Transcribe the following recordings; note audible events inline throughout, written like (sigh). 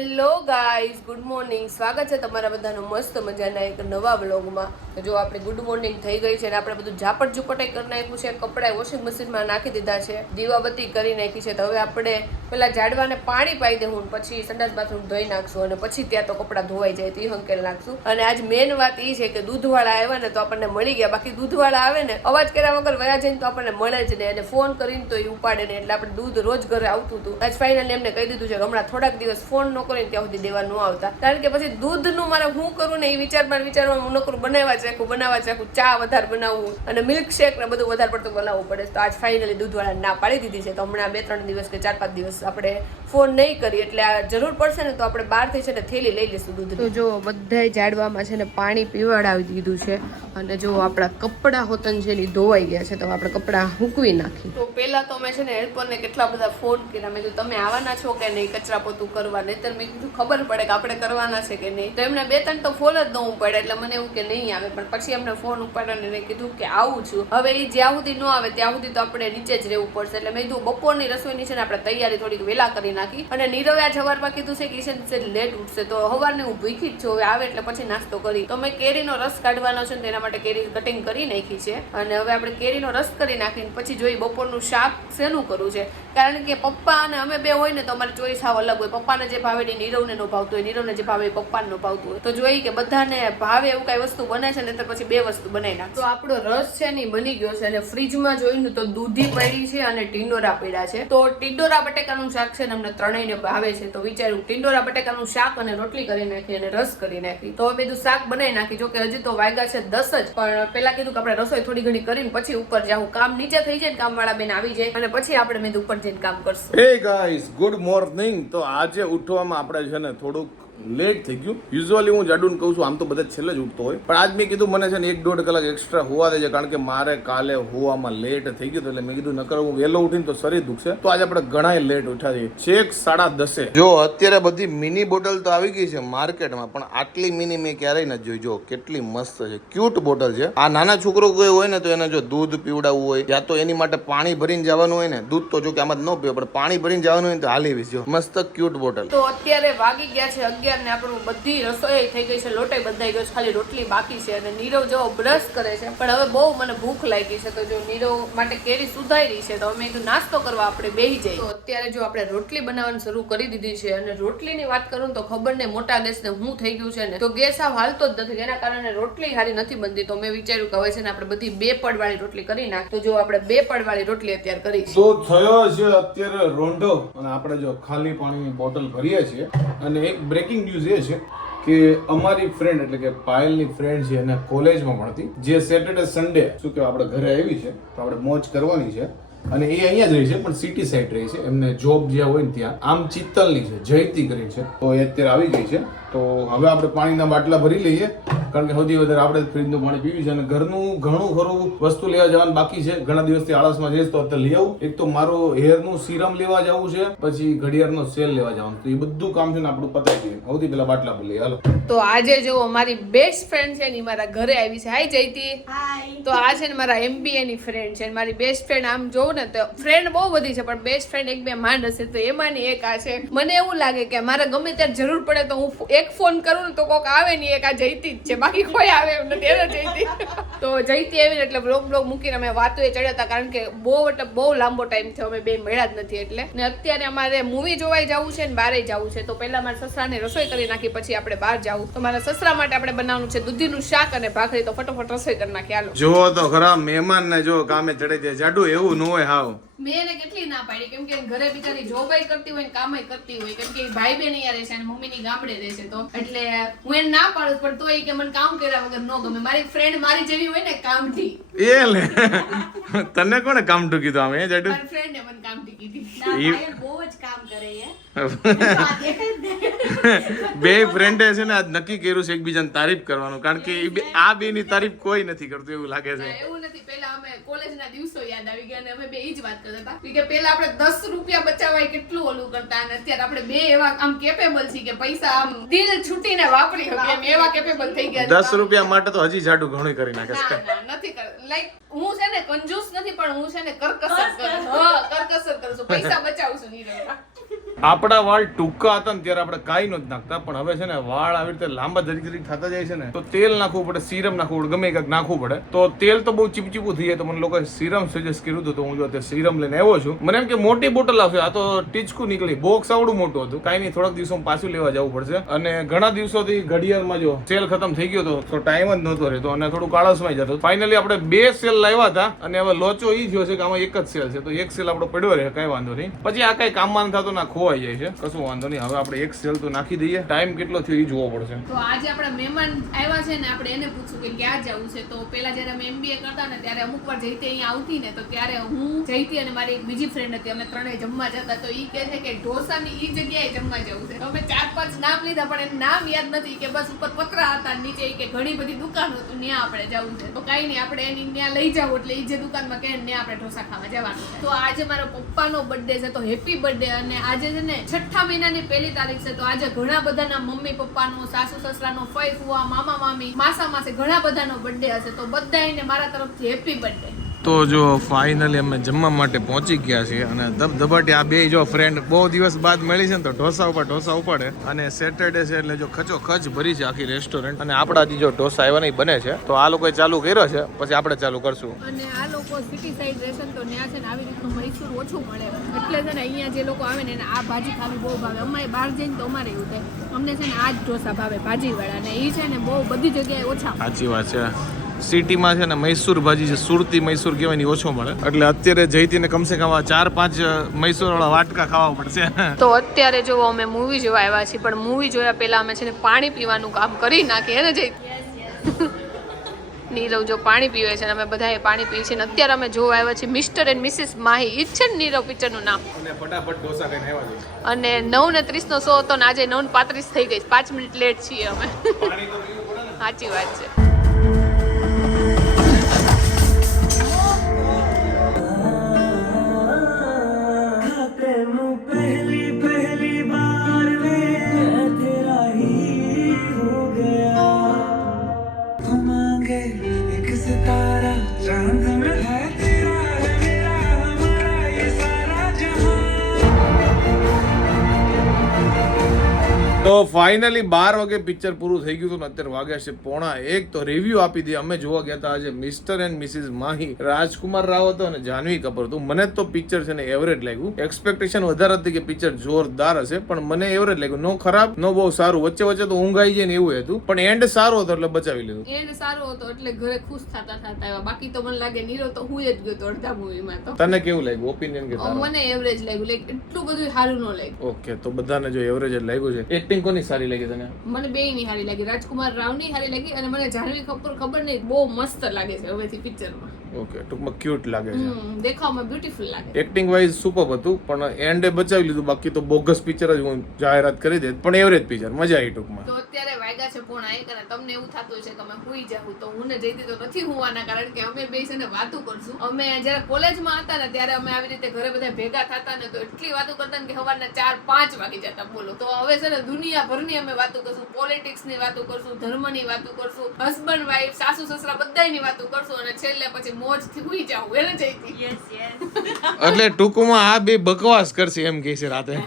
Hello guys, good morning. સ્વાગત છે તમારા બધાનું મસ્ત મજાના એક નવા વ્લોગમાં. જો આપણે ગુડ મોર્નિંગ થઈ ગઈ છે અને આપણે બધું ઝાપટ ઝુપટાઈ કરી નાખ્યું છે, કપડાં વોશિંગ મશીનમાં નાખી દીધા છે, દીવાબત્તી કરી નાખી છે. તો હવે આપણે પેલા ઝાડવાને પાણી પાઈ દેવું પછી સંડાસ બાથરૂમ ધોઈ નાખશું અને પછી ત્યાં તો કપડાં ધોવાઈ જાય, તો એ હંકેલ નાખશું. અને આજ મેન વાત એ છે કે દૂધવાળા આવ્યા ને તો આપણને મળી ગયા. બાકી દૂધવાળા આવે ને, અવાજ કર્યા વગર વયા જઈને તો આપણને મળે જ નહીં. અને ફોન કરીને તો એ ઉપાડે નહીં. એટલે આપણે દૂધ રોજ ઘરે આવતું હતું. આજ ફાઇનલી એમને કહી દીધું છે હમણાં થોડાક દિવસ ફોન ન કરીને ત્યાં સુધી દેવા ન આવતા. કારણ કે પછી દૂધનું મારે હું કરું ને એ વિચારમાં વિચારમાં હું નકરું બનાવવા જ રાખું બનાવવા જ રાખું ચા વધારે બનાવવું અને મિલ્ક શેક ને બધું વધારે પડતું બનાવવું પડે. તો આજ ફાઇનલી દૂધવાળા ના પાડી દીધી છે. તો હમણાં બે ત્રણ દિવસ કે ચાર પાંચ દિવસ આપણે ફોન નહીં કરીએ એટલે આ જરૂર પડશે ને તો આપણે બહારથી છે ને થેલી લઈ લઈશું દૂધ તો જો બધાય ઝાડવામાં છે ને પાણી પીવડાવી દીધું છે. અને જો આપણા કપડાં હોતન છે ને ધોવાઈ ગયા છે તો આપણે કપડાં હૂકવી નાખી તો પહેલાં તો મેં છે ને હેલ્પરને કેટલા બધા ફોન કર્યા. મેં કીધું તમે આવવાના છો કે નહીં? કચરા પોતું કરવા નહીતર મેં કીધું ખબર પડે કે આપણે કરવાના છે કે નહીં. તો એમને બે ત્રણ તો ફોન જ દઉં પડે એટલે મને એવું કે નહીં આવે. પણ પછી એમને ફોન ઉપાડ્યા ને કીધું કે આવું છું. હવે એ જ્યાં સુધી ન આવે ત્યાં સુધી તો આપણે નીચે જ રહેવું પડશે. એટલે મેં કીધું બપોરની રસોઈની છે ને આપણે તૈયારી થોડીક વહેલા કરી નાખી. અને નીરવે આજ સવારમાં કીધું છે કે ઈશન લેટ ઉઠશે. તો સવારને હું ભૂખી જ છું. હવે આવે એટલે પછી નાસ્તો કરી. તો મેં કેરીનો રસ કાઢવાનો છે ને તેના માટે કેરી કટિંગ કરી નાખી છે. અને હવે આપણે કેરીનો રસ કરી નાખીને પછી જોઈ બપોરનું શાક શેનું કરવું છે? કારણ કે પપ્પા અને અમે બે હોય ને તો અમારે ચોઈસ આવ અલગ હોય. પપ્પાને જે ભાવે એ નીરવને નો ભાવતું હોય નીરવને જે ભાવે પપ્પાને નો ભાવતું હોય. તો જોઈ કે બધાને ભાવે એવું કઈ વસ્તુ બને છે ને તો પછી બે વસ્તુ બનાવી નાખ. તો આપણો રસ છે ને બની ગયો છે અને ફ્રીજમાં જોઈને તો દૂધી પડી છે અને ટીંડોરા પડ્યા છે. તો ટીંડોરા બટેકાનું શાક છે ને અમને ત્રણેયને ભાવે છે. તો વિચાર્યું ટીંડોરા બટેકાનું શાક અને રોટલી કરી નાખી અને રસ કરી નાખી. તો હવે બધું શાક બનાવી નાખી. જો કે હજી તો વાગ્યા છે દસ જ પણ પેલા કીધું કે આપણે રસોઈ થોડી ઘણી કરીને પછી ઉપર જાઉં. કામ નીચે થઈ જાય ને કામવાળા બેન આવી જાય અને પછી આપણે મેં ઉપર જઈને કામ કરશું. હે ગાઈસ ગુડ મોર્નિંગ તો આજે ઉઠવામાં આપણે છે ને થોડુંક લેટ થઈ ગયું. યુઝ્યુઅલી હું જાડુન કહું છું આમ તો બધા છેલ્લે જ ઉઠતો હોય. પણ આજ મેં કીધું મને છે ને એક દોઢ કલાક એક્સ્ટ્રા હોવા દે છે કારણ કે મારે કાલે હોવામાં લેટ થઈ ગયું એટલે મેં કીધું નકર હું વહેલો ઉઠીને તો શરીર દુખશે. તો આજે આપણે ઘણા લેટ ઉઠ્યા છીએ. છેક સાડા દસે. જો અત્યારે બધી મિની બોટલ તો આવી ગઈ છે માર્કેટમાં પણ આટલી મિની મેં ક્યારેય નથી જોઈ. જો કેટલી મસ્ત છે ક્યુટ બોટલ છે. આ નાના છોકરો કોઈ હોય ને તો એને જો દૂધ પીવડાવવું હોય યા તો એની માટે પાણી ભરીને જવાનું હોય ને દૂધ તો જો કે આમાં ન પીવો પણ પાણી ભરીને જવાનું હોય ને તો હાલી જો. મસ્ત ક્યુટ બોટલ તો અત્યારે વાગી ગયા છે અગિયાર ને આપણું બધી રસોઈ થઈ ગઈ છે, લોટે બંધાઈ ગયો છે, ખાલી રોટલી બાકી છે અને નીરવ જેવો બ્રશ કરે છે, પણ હવે બહુ મને ભૂખ લાગી છે તો જો નીરવ માટે કેરી સુધારી છે તો અમે કીધું નાસ્તો કરવા આપણે બેહી જઈએ. તો અત્યારે જો આપણે રોટલી બનાવવાનું શરૂ કરી દીધી છે અને રોટલીની વાત કરું તો ખબર ને મોટા ગેસ ને હું થઈ ગયું છે ને તો ગેસ આ હાલતો જ નથી એના કારણે રોટલી સારી નથી બનતી. તો મેં વિચાર્યું કે હવે છે ને આપણે બધી બે પડવાળી રોટલી કરી નાખ. તો જો આપણે બે પડવાળી રોટલી અત્યારે કરી તો થયો છે અત્યારે રોંઢો. અને આપણે જો ખાલી પાણીની બોટલ ભરીએ છીએ અને એક બ્રેકિંગ ન્યૂઝ એ છે કે અમારી ફ્રેન્ડ એટલે કે પાયલની ફ્રેન્ડ છે એને કોલેજમાં ભણતી. જે સેટરડે સન્ડે શું કહેવાય, આપણે ઘરે આવી છે, તો આપણે મોજ કરવાની છે. અને એ અહીંયા જ રહી છે, પણ સિટી સાઈડ રહી છે. એમને જોબ જ્યાં હોય ને ત્યાં. આમ ચિત્તલની છે, જયતી કરી છે. તો એ અત્યારે આવી ગઈ છે. તો હવે આપણે પાણીના બાટલા ભરી લઈએ. કારણ કે સૌથી વધારે આપણે ફ્રીજનું પાણી પીવી છે અને ઘરનું ઘણું ખરું વસ્તુ લેવા જવાનું બાકી છે. ઘણા દિવસથી આળસમાં જઈશ તો અત્યારે લઈ આવું. એક તો મારો હેરનું સિરમ લેવા જવું છે પછી ઘડિયાળનો સેલ લેવા જવાનું. તો એ બધું કામ છે ને આપણું પતાવી દઈએ. સૌથી પહેલા બાટલા ભરી લઈએ હાલો. તો આજે જો અમારી બેસ્ટ ફ્રેન્ડ છે ને મારા ઘરે આવી છે. હાય જયતી તો આ છે ને મારા એમબીએ ની ફ્રેન્ડ છે. મારી બેસ્ટ ફ્રેન્ડ આમ જોઉં ને તો ફ્રેન્ડ બહુ બધી છે પણ બેસ્ટ ફ્રેન્ડ એક બે માંડ હશે તો એમાંની એક આ છે. મને એવું લાગે કે મારે ગમે ત્યારે જરૂર પડે તો હું એક ફોન કરું ને તો કોક આવે નહીં એક આ જયતી જ છે. બાકી કોઈ આવે એમ નથી એને જયતી તો જયતી આવીને એટલે બ્લોગ બ્લોગ મૂકીને અમે વાતો એ ચડ્યા હતા, કારણ કે બહુ બહુ લાંબો ટાઈમ થયો, અમે બે મળ્યા જ નથી એટલે. ને અત્યારે અમારે મૂવી જોવાઈ જવું છે ને બારે જવું છે, તો પહેલા મારા સસરાને રસોઈ કરી નાખી, પછી આપણે બહાર જવું. તો મારા સસરા માટે આપણે બનાવવાનું છે દૂધીનું શાક અને ભાખરી, તો ફટોફટ રસોઈ કરી નાખી હાલો. જુઓ તો ખરા મહેમાન ને જો કામે ચડે જાય જાડું એવું ન હોય હાવ. મેં એને કેટલી ના પાડી કેમ કે ઘરે બિચારી જોબાઈ કરતી હોય ને કામય કરતી હોય કેમ કે ભાઈ બેન અહીંયા રહેશે અને મમ્મીની ગામડે રહેશે તો. એટલે હું એને ના પાડું પણ તોય કે મને કામ કર્યા વગર ન ગમે. મારી ફ્રેન્ડ મારી જેવી હોય ને કામથી. એ લે. તને કોણે કામ ટુ કીધું આમ? એ જાડુ મારી ને મને કામથી કીધી. ના, બહુ જ કામ કરે ને. બે ફ્રેન્ડે છે ને આજ નક્કી કર્યું છે એકબીજાની તારીફ કરવાનું કારણ કે આ બે ની તારીફ કોઈ નથી કરતું એવું લાગે છે. એવું નથી. પેલા અમે કોલેજના દિવસો યાદ આવી ગયા અને અમે બે જ વાત કરતા હતા. કે પેલા આપણે દસ રૂપિયા બચાવવા કેટલું ઓલું કરતા અને અત્યારે આપણે બે એવા આમ કેપેબલ છીએ કે પૈસા આમ દિલ છૂટીને વાપરી શકીએ એમ એવા કેપેબલ થઈ ગયા છે. દસ રૂપિયા માટે તો હજી જાડુ ઘણું કરી નાખે છે. નથી કર લાઈક હું છે ને કંજૂસ નથી પણ હું છે ને કરકસર કરું હા કરકસર કરું છું. પૈસા બચાવું છું નીરવ આપણા વાળ ટૂંકા હતા ને ત્યારે આપણે કાંઈ નથી નાખતા, પણ હવે છે ને વાળ આવી રીતે લાંબા ધરી ધરી થતા જાય છે ને, તો તેલ નાખવું પડે, સીરમ નાખવું પડે, ગમે કંઈક નાખવું પડે. તો તેલ તો બહુ ચીપચીપું થઈ જાય, તો મને લોકોએ સીરમ સજેસ્ટ કર્યું હતું, તો હું જો તે સીરમ લઈને આવ્યો છું. મને એમ કે મોટી બોટલ આવશે આ તો ટીચકું નીકળી. બોક્સ આવડું મોટું હતું. કાંઈ નહીં, થોડાક દિવસો પાછું લેવા જવું પડશે. અને ઘણા દિવસોથી ઘડિયાળમાં જો સેલ ખતમ થઈ ગયો હતો, તો ટાઈમ જ નહોતો રહેતો અને થોડું કાળસમાં જતો ફાઇનલી આપણે બે સેલ લાવ્યા હતા અને હવે લોચો ઈ થયો છે કે આમાં એક જ સેલ છે. તો એક સેલ આપણો પડ્યો રહે, કાંઈ વાંધો નહીં. પછી આ કાંઈ કામમાં થતો ના ખોવાઈ જાય છે. કશું વાંધો નહીં. હવે આપણે એક સેલ તો નાખી દઈએ. ટાઈમ કેટલો થયો એ જોવો પડશે. તો આજે આપણા મહેમાન આવ્યા છે ને આપણે એને પૂછ્યું કે ક્યાં જવું છે. તો પેલા જ્યારે અમે એમબીએ કરતા ને ત્યારે અમુક વાર જઈતી અહીંયા આવતી ને તો ત્યારે હું જઈતી અને મારી એક બીજી ફ્રેન્ડ હતી. અમે ત્રણેય જમવા જતા. તો એ કહે છે કે ઢોસાની ઈ જગ્યાએ જમવા જવું છે. અમે ચાર પાંચ નામ લીધા, પણ એનું નામ યાદ નથી કે બસ ઉપર પતરા હતા નીચે કે ઘણી બધી દુકાન હતું, ત્યાં આપણે જવું છે. તો કાંઈ નહીં, આપણે એની ત્યાં લઈ જાવ એટલે એ જે દુકાનમાં ને ત્યાં આપણે ઢોસા ખાવા જવાનું તો આજે મારો પપ્પાનો બર્થડે છે, તો હેપી બર્થડે અને આજે છે ને છઠ્ઠા મહિનાની પહેલી તારીખ છે, તો આજે ઘણા બધાના મમ્મી, પપ્પાનો, સાસુ, સસરાનો ફઈ ફુવા મામા, મામી, માસા, માસે, ઘણા બધાનો બર્થડે હશે. તો બધાને મારા તરફથી હેપી બર્થડે તો જો ફાઇનલી અમે જમવા માટે પહોંચી ગયા છીએ અને ધબધબાટી આ બે જો ફ્રેન્ડ બહુ દિવસ બાદ મળી છે ને તો ઢોસા ઉપર ઢોસા ઉપાડે. અને સેટરડે છે એટલે જો ખચો ખચ ભરી છે આખી રેસ્ટોરન્ટ અને આપણા જો ઢોસા એવા નહીં બને છે. તો આ લોકોએ ચાલુ કર્યો છે પછી આપણે ચાલુ કરશું. અને આ લોકો સિટી સાઈડ રહેશે તો ત્યાં છે ને આવી રીતનું મૈસૂર ઓછું મળે. એટલે છે ને અહીંયા જે લોકો આવે ને એને આ ભાજી ખાવી બહુ ભાવે. અમારે બહાર જઈને તો અમારે એવું થાય. અમને છે ને આ જ ઢોસા ભાવે ભાજીવાળા. ને એ છે ને બહુ બધી જગ્યાએ ઓછા. સાચી વાત છે. સિટીમાં છે ને મૈસૂર ભાજી છે સુરતી મૈસૂર કહેવાય ને ઓછો મળે. એટલે અત્યારે જઈતી ને કમસે કમ ચાર પાંચ મૈસૂર વાળા વાટકા ખાવા પડશે. (laughs) તો અત્યારે જો અમે મૂવી જોવા આવ્યા છીએ પણ મૂવી જોયા પહેલા અમે છે ને પાણી પીવાનું કામ કરી નાખીએ ને જઈ નીરવ જો પાણી પીવે છે અને અમે બધાએ પાણી પીએ છીએ અને અત્યારે અમે જોવા આવ્યા છીએ મિસ્ટર એન્ડ મિસિસ માહી. ઈ છે ને નીરવ પિક્ચરનું નામ. અને ફટાફટ ઢોસા ખાઈને આવ્યા અને નવ ને ત્રીસનો શો હતો ને આજે નવ ને પાંત્રીસ થઈ ગઈ પાંચ મિનિટ લેટ છીએ અમે. પાણી તો પીવું પડે ને. સાચી વાત છે. पहले ફાઇનલી બાર વાગે પિક્ચર પૂરું થઈ ગયું હતું અત્યારે વાગ્યા છે પોણા એક તો રિવ્યુ આપી દે અમે જોવા ગયા હતા આજે Mr and Mrs Mahi Rajkummar Rao હતો અને જાનવી કપૂર હતું. મને તો પિક્ચર છે ને એવરેજ લાગ્યું. એક્સપેક્ટેશન વધારે હતી કે પિક્ચર જોરદાર હશે પણ મને એવરેજ લાગ્યું. નો ખરાબ નો બહુ સારું. વચ્ચે વચ્ચે તો ઊંઘ આવી જાય ને એવું હતું. પણ એન્ડ સારો હતો એટલે બચાવી લીધું. એન્ડ સારો હતો એટલે ઘરે ખુશ થતા થતા આવ્યા. બાકી તો મને લાગે નીરો તો હું જ ગયો તો અડધા મૂવીમાં તો. તને કેવું લાગ્યું? ઓપિનિયન કે મને એવરેજ લાગ્યું. લાઈક એટલું બધું સારું ન લાગ્યું. ઓકે તો બધાને જો એવરેજ લાગ્યું છે. એક્ટિંગ કોની સારી લાગી તને? મને બે ની સારી લાગી રાજકુમાર રાવની સારી લાગી અને મને જાહ્નવી કપૂર ખબર નહીં બહુ મસ્ત લાગે છે હવેથી પિક્ચરમાં. ઓકે ટૂંકમાં ક્યુટ લાગે છે. હમ દેખાવમાં બ્યુટીફુલ લાગે. એક્ટિંગ વાઇઝ સુપર હતું પણ એન્ડે બચાવી લીધું બાકી તો બોગસ પિક્ચર જ હું જાહેરાત કરી દેત પણ એવરેજ પિક્ચર મજા આવી ટૂંકમાં. તો અત્યારે વાગ્યા છે પોણા એક અને તમને એવું થતું છે કે અમે હુઈ જાઉં તો હું ને જઈતી તો નથી હોવાના કારણ કે અમે બે છે ને વાતો કરશું. અમે જ્યારે કોલેજમાં હતા ને ત્યારે અમે આવી રીતે ઘરે બધા ભેગા થતા ને તો એટલી વાતો કરતા ને કે સવારના ચાર પાંચ વાગી જતા બોલો. તો હવે છે ને દુનિયાભરની અમે વાતો કરશું પોલિટિક્સની વાતો કરશું ધર્મની વાતો કરશું હસબન્ડ વાઈફ સાસુ સસરા બધાની વાતો કરશું અને છેલ્લે પછી મોજથી હુઈ જાઉં એને જઈતી એટલે ટૂંકમાં આ બે બકવાસ કરશે એમ કહે છે રાતે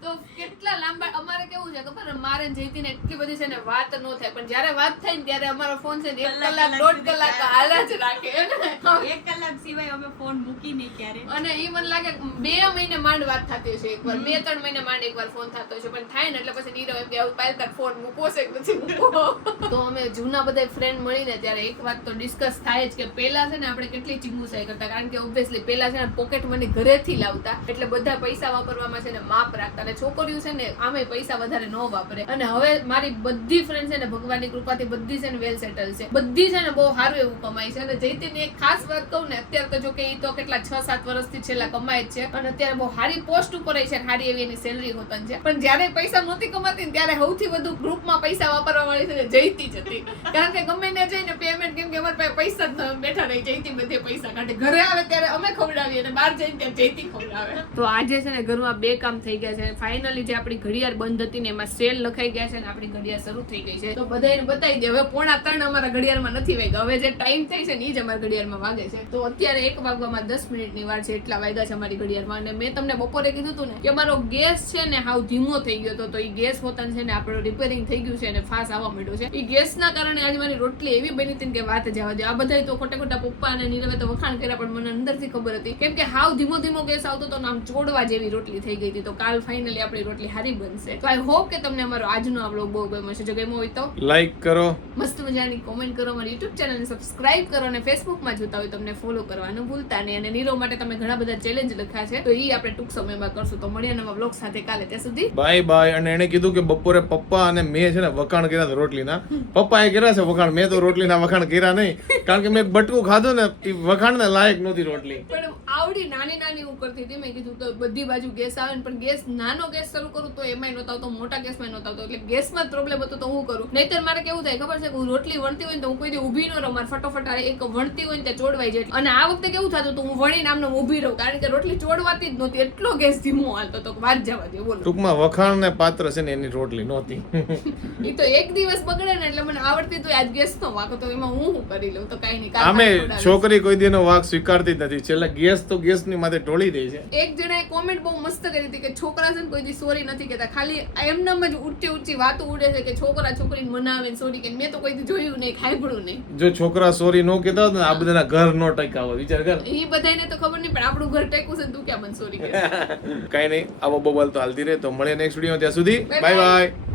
તો કેટલા લાંબા અમારે કેવું છે ખબર મારે જયતીને એટલી બધી છે ને વાત ન થાય. પણ જ્યારે વાત થાય ને ત્યારે અમારો ફોન છે ને એક કલાક દોઢ કલાક હાલ જ રાખે. (laughs) એક કલાક સિવાય અમે ફોન મૂકી નહીં ક્યારે. અને એ મને લાગે બે મહિને માંડ વાત થતી હશે એકવાર. બે ત્રણ મહિને માંડ એકવાર ફોન થતો હશે. પણ થાય ને એટલે પછી નીરવ એમ કે આવું તાર ફોન મૂકો છે પછી મૂકો (laughs) તો અમે જૂના બધા ફ્રેન્ડ મળીને ત્યારે એક વાત તો ડિસ્કસ થાય જ કે પહેલા છે ને આપણે કેટલી ચીમુસાઈ કરતા. કારણ કે ઓબ્વિયસલી પહેલા છે ને પોકેટ મની ઘરેથી લાવતા. એટલે બધા પૈસા વાપરવામાં છે ને માપ રાખતા. અને છોકરીઓ છે ને આમે પૈસા વધારે ન વાપરે. અને હવે મારી બધી ફ્રેન્ડ છે ને ભગવાનની કૃપાથી બધી છે ને વેલ સેટલ છે. બધી છે ને બહુ સારું એવું કમાય છે. અને જયતીની એક ખાસ વાત કહું ને, અત્યારે તો જો કે એ તો કેટલા છ, સાત વર્ષથી છેલ્લા કમાય છે. અને અત્યારે બહુ સારી પોસ્ટ ઉપર છે સારી એવી એની સેલરી હોતન છે. પણ જ્યારે પૈસા નહોતી કમાતી ત્યારે સૌથી વધુ ગ્રુપમાં પૈસા વાપરવા વાળી છે જયતી જ હતી. કારણ કે ગમે ને જઈને પેમેન્ટ કેમ કે અમારી પાસે પૈસા જ બેઠા રહી જયતી બધે પૈસા કાઢે. ઘરે આવે ત્યારે અમે ખવડાવીએ અને બહાર જઈને ત્યારે જયતી ખવડાવે. તો આજે છે ને, ઘરમાં બે કામ થઈ ગયા છે. ફાઇનલી જે આપણી ઘડિયાળ બંધ હતી ને, એમાં સેલ લખાઈ ગયા છે અને આપણી ઘડિયાળ શરૂ થઈ ગઈ છે. તો બધાને બતાવી દે હવે પોણા ત્રણ અમારા ઘડિયાળમાં નથી વાગ્યા. હવે જે ટાઈમ થઈ છે ને એ જ અમારા ઘડિયાળમાં વાગે છે. તો અત્યારે એક વાગવામાં દસ મિનિટની વાર છે એટલા વાગ્યા છે અમારી ઘડિયાળમાં. અને મેં તમને બપોરે કીધું હતું ને કે અમારો ગેસ છે ને હાવ ધીમો થઈ ગયો હતો. તો એ ગેસ પોતાને છે ને આપણો રિપેરિંગ થઈ ગયું છે અને ફાસ આવવા માંડ્યો છે. એ ગેસના કારણે આજે મારી રોટલી એવી બની હતી કે વાત જવા દે. આ બધા તો ખોટા ખોટા પપ્પા અને નીરવે તો વખાણ કર્યા, પણ મને અંદરથી ખબર હતી. કેમ કે હાવ ધીમો ધીમો ગેસ આવતો તો આમ ચોડવા જેવી રોટલી થઈ ગઈ હતી. તો કાલ ફાઇનલી આપણી રોટલી હારી બનશે. તો આઈ હોપ કે તમને અમારો આજનો આ vlog બહુ ગમ્યો છે. જો ગમ્યો હોય તો લાઈક કરો. મસ્ત મજાની કોમેન્ટ કરો. મારી યુટ્યુબ ચેનલને સબસ્ક્રાઇબ કરો અને ફેસબુકમાં જોતા હોય તમને ફોલો કરવાનું ભૂલતા નહીં. અને નીરો માટે તમે ઘણા બધા ચેલેન્જ લખ્યા છે. તો એ આપણે ટૂંક સમયમાં કરશું. તો મળીએ નવા બ્લોગ સાથે કાલે. ત્યાં સુધી બાય બાય અને એને કીધું કે બપોરે પપ્પા અને મેં છે ને વખાણ કર્યા હતા રોટલીના. પપ્પાએ કર્યા છે વખાણ. મેં તો રોટલીના વખાણ કર્યા નહીં. કારણ કે મેં બટકું ખાધું ને એ વખાણને લાયક નહોતી રોટલી. આવડી નાની નાની હું કરતી હતી. મેં કીધું તો બધી બાજુ ગેસ આવે ને પણ ગેસ નાનો ગેસ શરૂ કરું તો એમાંય નહોતો આવતો મોટા ગેસમાં નહોતો આવતો. એટલે ગેસમાં પ્રોબ્લેમ હતો તો હું કરું. નહીતર મારે કેવું થાય ખબર છે કે હું રોટલી વણતી હોય ને તો હું કોઈ દી ઊભી ન રહું મારે ફટોફટ એક વણતી હોય ને તે ચોડવાઈ જાય. અને આ વખતે કેવું થતું તો હું વણીને આમને ઊભી રહું. કારણ કે રોટલી ચોડવાતી જ નહોતી એટલો ગેસ ધીમો હાલતો તો વાત જવા દે બોલો. ટૂંકમાં વખાણ ને પાત્ર છે ને એની રોટલી નહોતી. (laughs) એ તો એક દિવસ બગડે ને એટલે મને આવડતી તો આજ ગેસ નો વાંકો તો એમાં હું કરી લઉં? તો કઈ નહીં ઉડાવીશ. છોકરી કોઈ દી વાંક વાક સ્વીકારતી જ નથી. છેલ્લે ગેસ તો ગેસની માથે ટોળી દે છે. એક જણાએ કોમેન્ટ બહુ મસ્ત કરી હતી કે છોકરા છે ને કોઈ દી સોરી નથી કહેતા. ખાલી એમનામ જ ઊંચી ઊંચી વાતો ઉડે છે કે છોકરા છોકરીને મનાવે ને સોરી કે મેં તો કોઈ જોયું નહીં ખાઈભળું નહીં. જો છોકરા સોરી નો કહેતા હોત ને આ બધાના ઘર નો ટકાવો હોય વિચાર કર. એ બધાને તો ખબર નહીં પણ આપણું ઘર ટેકું છે તું ક્યાં મને સોરી કે કઈ નહીં આવો બબલ તો હાલતી રહે. તો મળે નેક્સ્ટ વીડિયો ત્યાં સુધી. Bye bye